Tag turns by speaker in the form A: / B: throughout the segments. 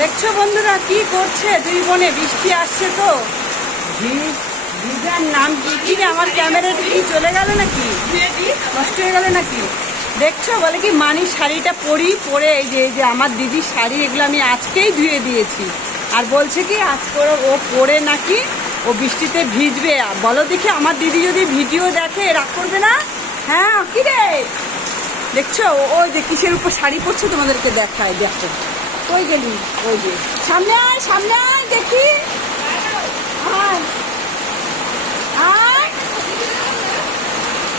A: দেখছ বন্ধুরা কি করছে? দুই বোনে বৃষ্টি আসছে তো। ভিজার নাম কি? কি আমার ক্যামেরাটা কি চলে গেল নাকি? নষ্ট হয়ে গেল নাকি? দেখছ বলে কি মানি শাড়িটা পরি পরে এই যে এই যে আমার দিদির শাড়ি এগুলো আমি আজকেই ধুয়ে দিয়েছি। আর বলছে কি আজ করে ও পরে নাকি ও বৃষ্টিতে ভিজবে। বলো দেখি আমার দিদি যদি ভিডিও দেখে রাগ করবে না? হ্যাঁ কি রে? দেখছ ও যে কিসের উপর শাড়ি পরছে তোমাদেরকে দেখায় দেখো। গেলি? ওই যে সামনে আয় সামনে আয়, দেখি।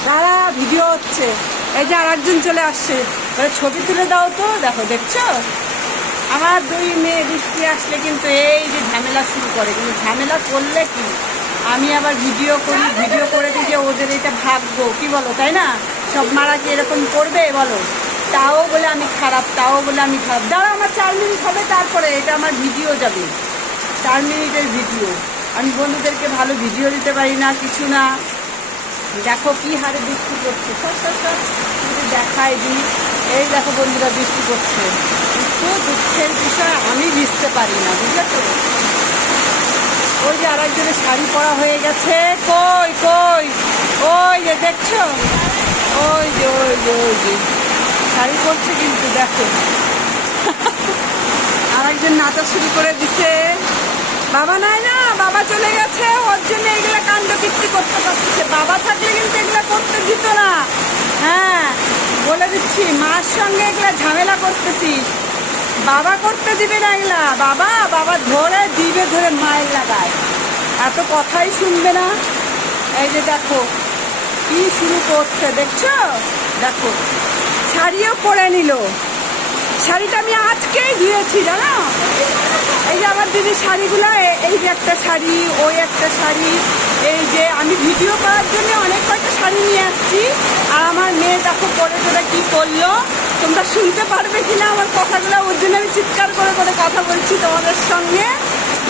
A: দাঁড়া, ভিডিও হচ্ছে। এই যে আর একজন চলে আসছে। ছবি তুলে দাও তো, দেখো, দেখছ? আমার দুই মেয়ে বৃষ্টি আসলে কিন্তু এই যে ঝামেলা শুরু করে। কিন্তু ঝামেলা করলে কি? আমি আবার ভিডিও করি, ভিডিও করে দিকে ওদের এটা ভাববো কি বলো, তাই না? সব মারা কি এরকম করবে, বলো? তাও বলে আমি খারাপ, তাও বলে আমি খারাপ। দাঁড়া আমার চার মিনিট হবে, তারপরে এটা আমার ভিডিও যাবে। চার মিনিটের ভিডিও আমি বন্ধুদেরকে ভালো ভিডিও দিতে পারি না, কিছু না। দেখো কি হারে বৃষ্টি পড়ছে। সব সব সব দেখাই দিই এই দেখো বন্ধুরা, বৃষ্টি পড়ছে। কিন্তু দুঃখের বিষয়, আমি ভিজতে পারি না, বুঝলে তো? ওই যে আর একজনের শাড়ি পরা হয়ে গেছে। কই কই? ওই যে দেখছ? ওই যে ওই যে ওই যে। শাড়ি পরছে কিন্তু দেখো। আর একজন নাচা শুরু করে দিছে। বাবা নাই না, বাবা চলে গেছে। ওর জন্য এগুলা কাণ্ড বিক্রি করতে পারতেছে। বাবা থাকলে কিন্তু এগুলা করতে দিত না। হ্যাঁ বলে দিচ্ছি, মার সঙ্গে এগুলা ঝামেলা করতেছিস বাবা করতে দিবে না এগুলা। বাবা বাবা ধরে, দিবে ধরে মায়ের লাগায়। এত কথাই শুনবে না। এই যে দেখো কি শুরু করছে, দেখছ? দেখো, শাড়িও পরে নিল। শাড়িটা আমি আজকেই ধুয়েছি জানো? এই যে আমার দিদি শাড়িগুলো এই যে একটা শাড়ি, ওই একটা শাড়ি, এই যে আমি ভিডিও করার জন্য অনেক কয়েকটা শাড়ি নিয়ে আসছি। আর আমার মেয়ে দেখো পরে তোরা কি করল? তোমরা শুনতে পারবে কি না আমার কথাগুলো? ওর জন্য আমি চিৎকার করে করে কথা বলছি তোমাদের সঙ্গে।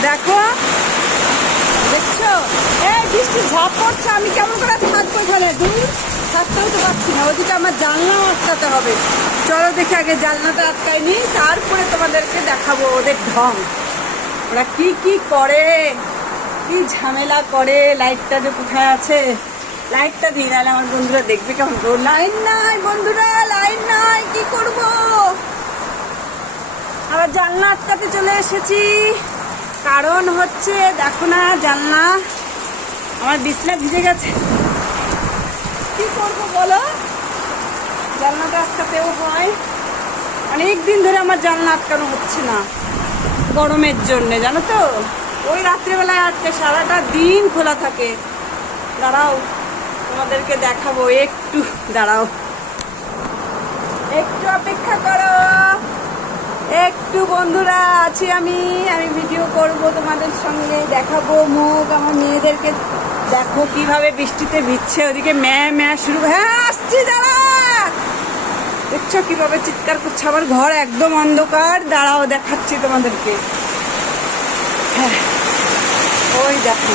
A: দেখো, দেখছ? এই বৃষ্টি ঝাপ পড়ছে, আমি কেমন করে থাকব? তো পারছি না ওদিকে আমার জানলাও আটকাতে হবে। চলো দেখি আগে জানলাটা আটকাই নি, তারপরে তোমাদেরকে দেখাবো ওদের ঢং। ওরা কি কি করে, কি ঝামেলা করে, লাইটটা যে কোথায় আছে। লাইটটা দিই নাহলে আমার বন্ধুরা দেখবে কেমন। লাইন নাই বন্ধুরা, লাইন নাই, কি করব? আবার জানলা আটকাতে চলে এসেছি। কারণ হচ্ছে, দেখো না, জানলা। আমার বিছনা ভিজে গেছে। কি করব বলো? জানলাটা আটকাতেও হয়। অনেক দিন ধরে আমার জানলা আটকানো হচ্ছে না গরমের জন্য, জানো তো? ওই রাত্রেবেলায় আটকে সারাটা দিন খোলা থাকে। দাঁড়াও, তোমাদেরকে দেখাবো, একটু দাঁড়াও। একটু অপেক্ষা করো। একটু বন্ধুরা, আছি আমি। আমি ভিডিও করব তোমাদের সঙ্গে, দেখাবো মুখ, আমার মেয়েদেরকে দেখো কীভাবে বৃষ্টিতে ভিজছে। ওদিকে ম্যা ম্যা শুরু হ্যাঁ আসছি দাঁড়া দেখছ কীভাবে চিৎকার করছে? আমার ঘর একদম অন্ধকার। দাঁড়াও, দেখাচ্ছি তোমাদেরকে। হ্যাঁ ওই দেখো।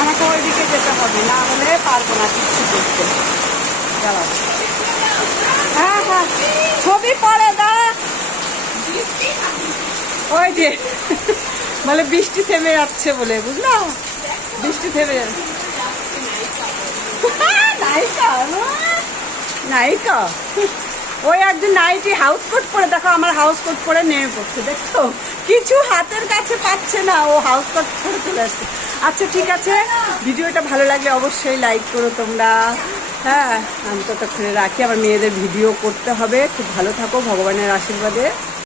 A: আমাকে ওইদিকে যেতে হবে, না হলে পারব না কিচ্ছু করতে। দাঁড়াও। হ্যাঁ হ্যাঁ ছবি পরে দাঁড়া। ওই যে, বলে বৃষ্টি থেমে যাচ্ছে বলে, বুঝলো? বৃষ্টি থেমে যাচ্ছে। নায়িকা নায়িকা। ওই একজন নাইটি হাউস কোট পরে, দেখো আমার হাউস কোট পরে নেমে পড়ছে, দেখছ? কিছু হাতের কাছে পাচ্ছে না, ও হাউস কোট পরে চলে আসছে। আচ্ছা ঠিক আছে। ভিডিওটা ভালো লাগলে অবশ্যই লাইক করো তোমরা। হ্যাঁ আমি ততক্ষণে রাখি। আবার মেয়েদের ভিডিও করতে হবে। খুব ভালো থাকো, ভগবানের আশীর্বাদে।